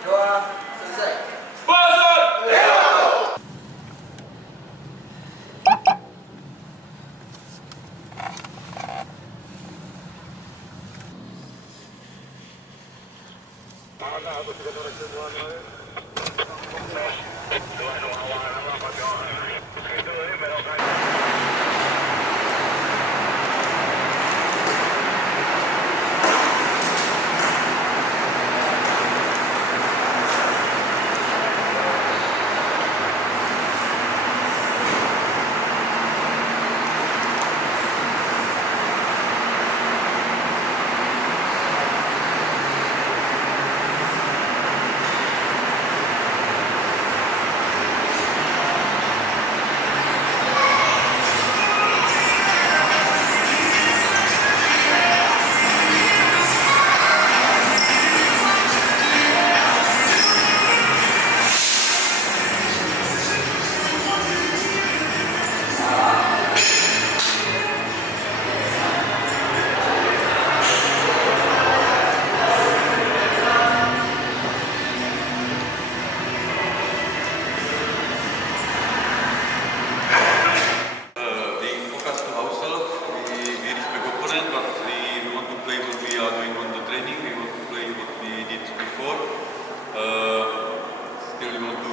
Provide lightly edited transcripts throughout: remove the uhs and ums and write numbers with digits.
Doa selesai. Being focused to ourselves, we respect opponent, but we want to play what we are doing on the training. We want to play what we did before. Still, we want to.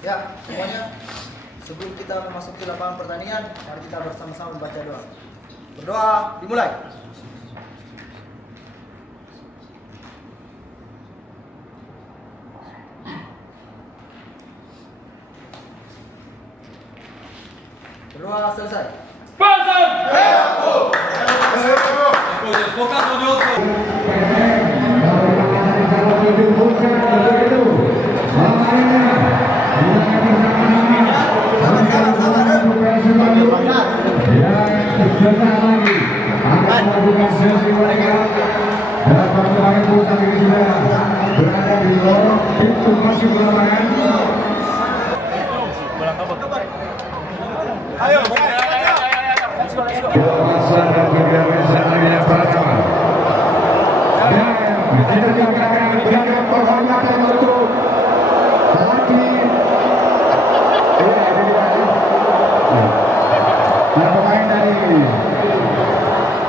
Ya, semuanya sebelum kita memasuki lapangan pertandingan, mari kita bersama-sama membaca doa. Berdoa, dimulai. Berdoa selesai.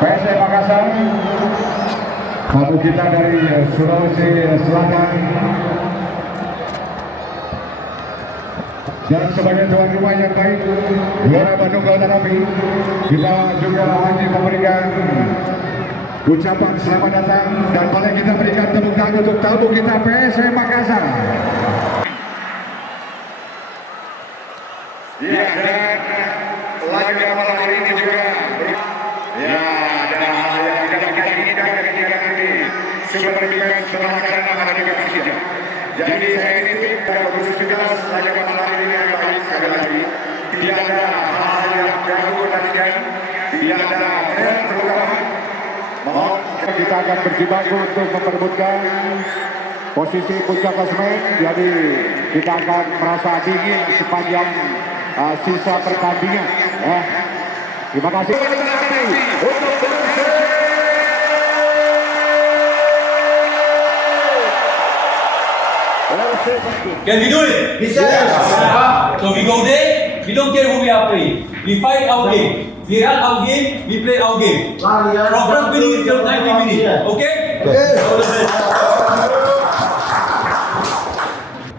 PSM Makassar, satu kita dari Sulawesi Selatan, dan sebagai tuan rumah yang baik Gelora Bandung Lautan Api, kita juga hanya memberikan ucapan selamat datang dan paling kita berikan tepuk tangan untuk tamu kita PSM Makassar. Ya, dan laga malam hari ini juga ya, ada hal yang akan kita inginkan ketika nanti super defense setelah karena menghadapi Persija. Jadi saya ini pada khusus tugas laga malam hari ini yang baik sekali lagi. Tidak ada hal yang ganggu pertandingan, tidak ada tren terutama. Mohon kita akan berjibaku untuk memperebutkan posisi puncak klasemen. Jadi kita akan merasa dingin sepanjang sisa pertandingan. Ya. Terima kasih untuk Can we do it? Bisa. So we go there, we don't care who we are playing. We fight our game. We run our game, we play our game. From first minute till 90 minutes. Okay?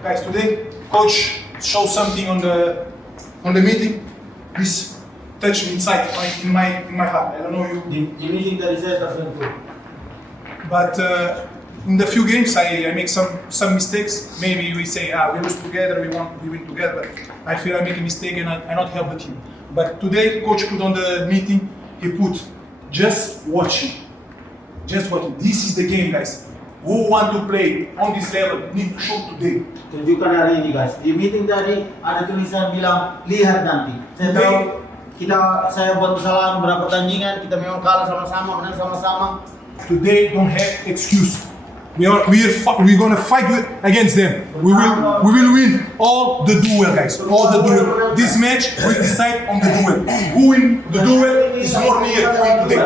Guys, today coach showed something on the meeting. Please touch me inside in my heart. I don't know you, meeting tadi saya tersentuh. but in the few games I make some mistakes. Maybe we say we lose together, we win together. But I feel I make a mistake and I not help the team. But today coach put on the meeting. He put just watching. Just watching. This is the game, guys. Who want to play on this level need to show today. Tunjukkan hari ini guys. Di meeting tadi ada tulisan bilang lihat nanti. Saya tahu saya buat kesalahan beberapa pertandingan, kita memang kalah sama-sama, menang sama-sama. Today don't have excuse. We're gonna fight against them. We will win all the duel, guys. All the duel. This match will decide on the duel. Who win the duel is more near to win today.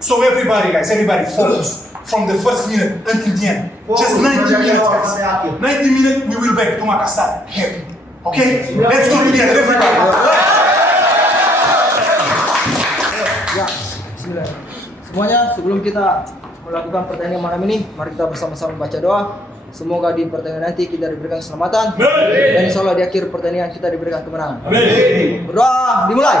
So everybody, guys, focus from the first minute until the end. Just 90 minutes, guys. 90 minutes, we will back to Makassar. Happy. Okay? Let's go together, everybody. Ya, bismillah. Semuanya, sebelum kita melakukan pertandingan malam ini, mari kita bersama-sama membaca doa. Semoga di pertandingan nanti kita diberikan keselamatan. Dan insya Allah di akhir pertandingan kita diberikan kemenangan. Berdoa, dimulai.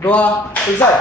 Doa, selesai.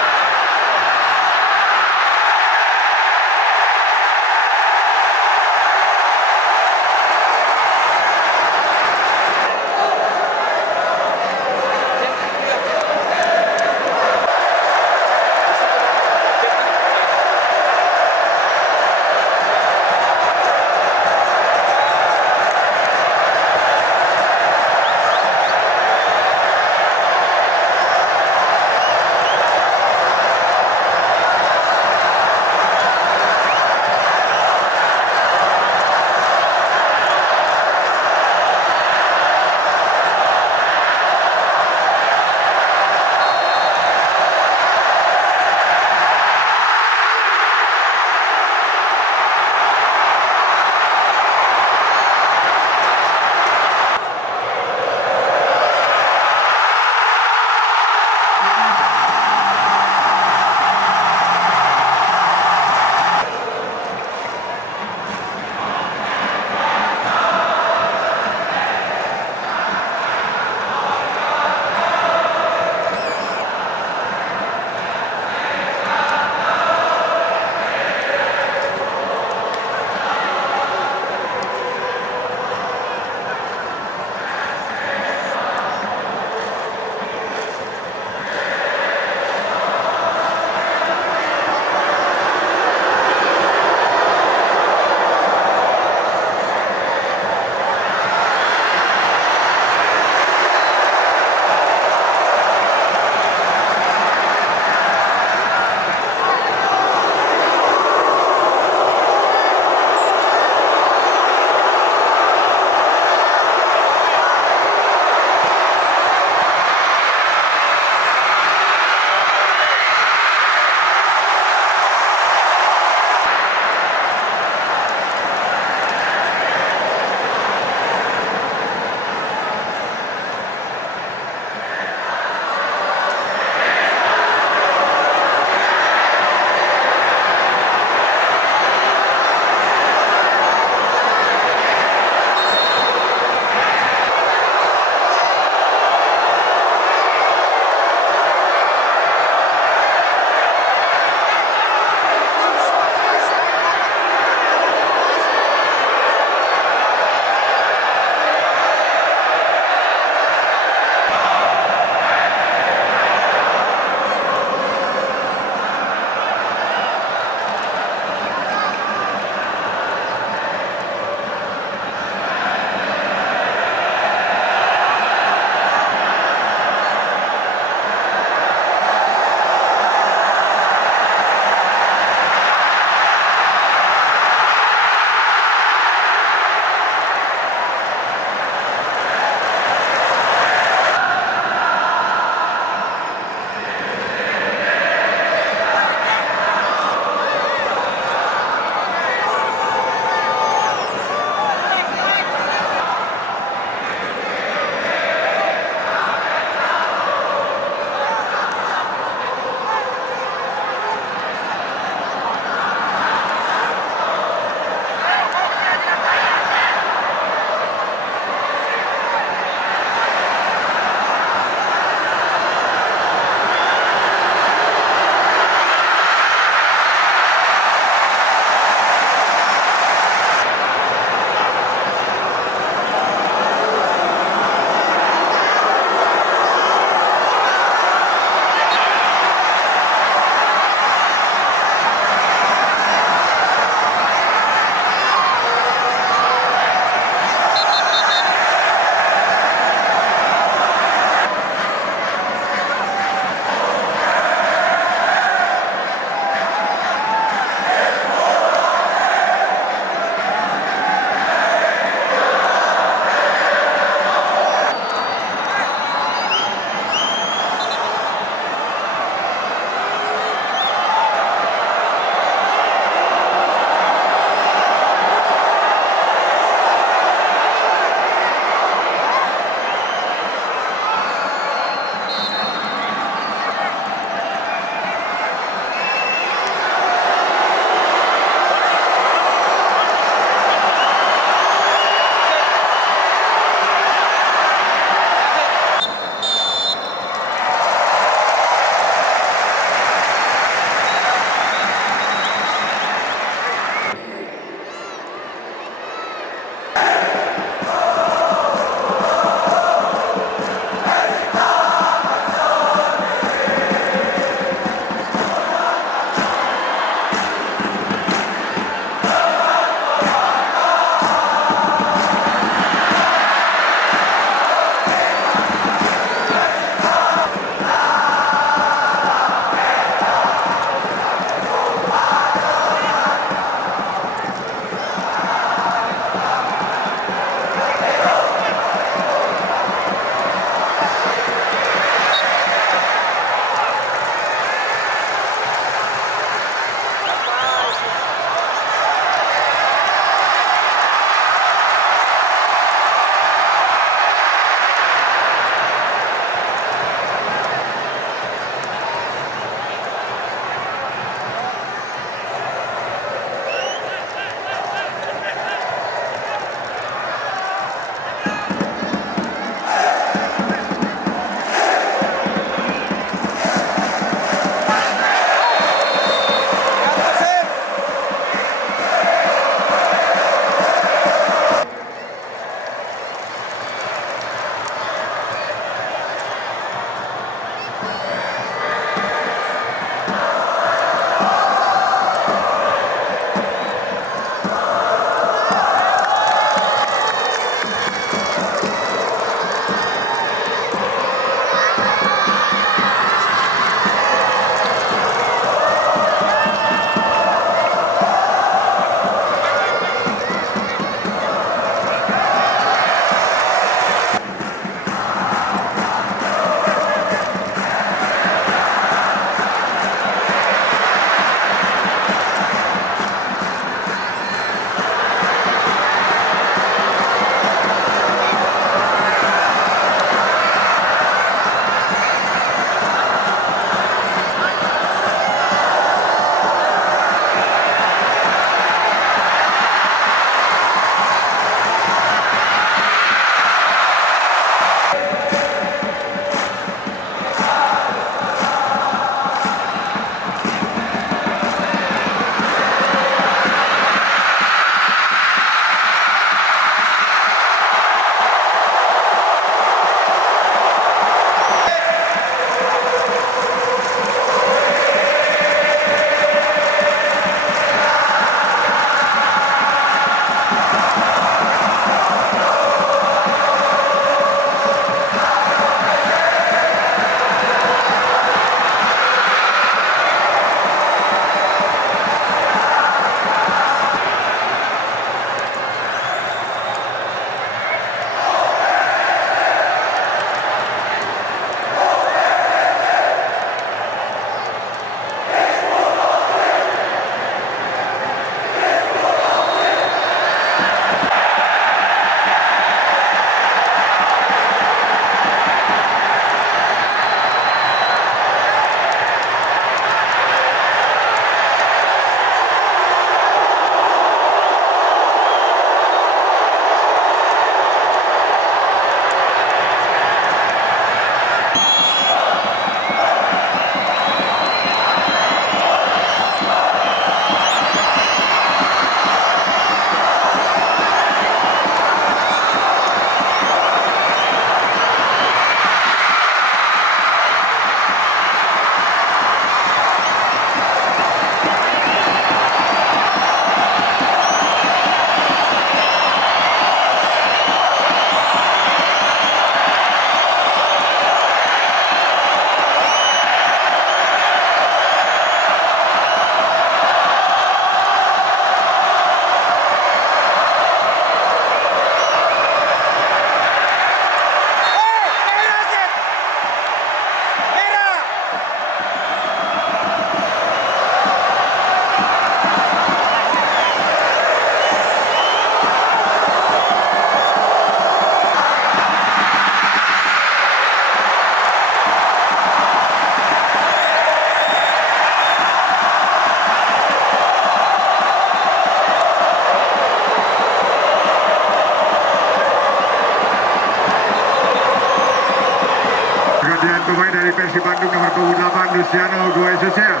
Persib Bandung nomor punggung 8 Luciano Goesosel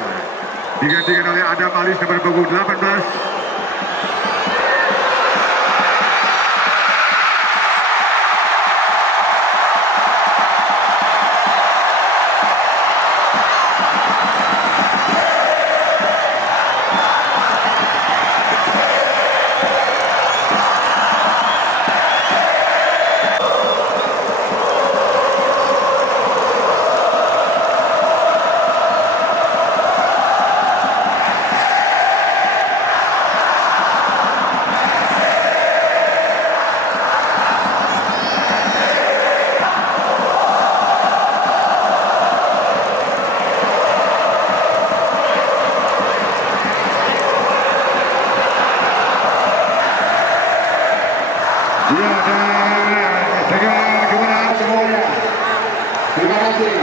digantikan oleh Adam Alis nomor punggung 18. Ya, dan dengan kemenangan semuanya. Terima kasih.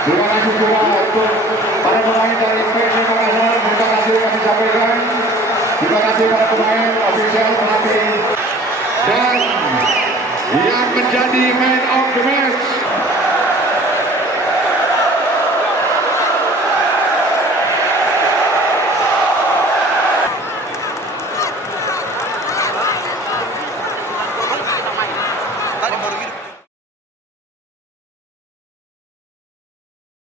Terima kasih juga untuk para pemain dari Persib Makassar. Terima kasih kami sampaikan. Terima kasih para pemain, ofisial, pelatih.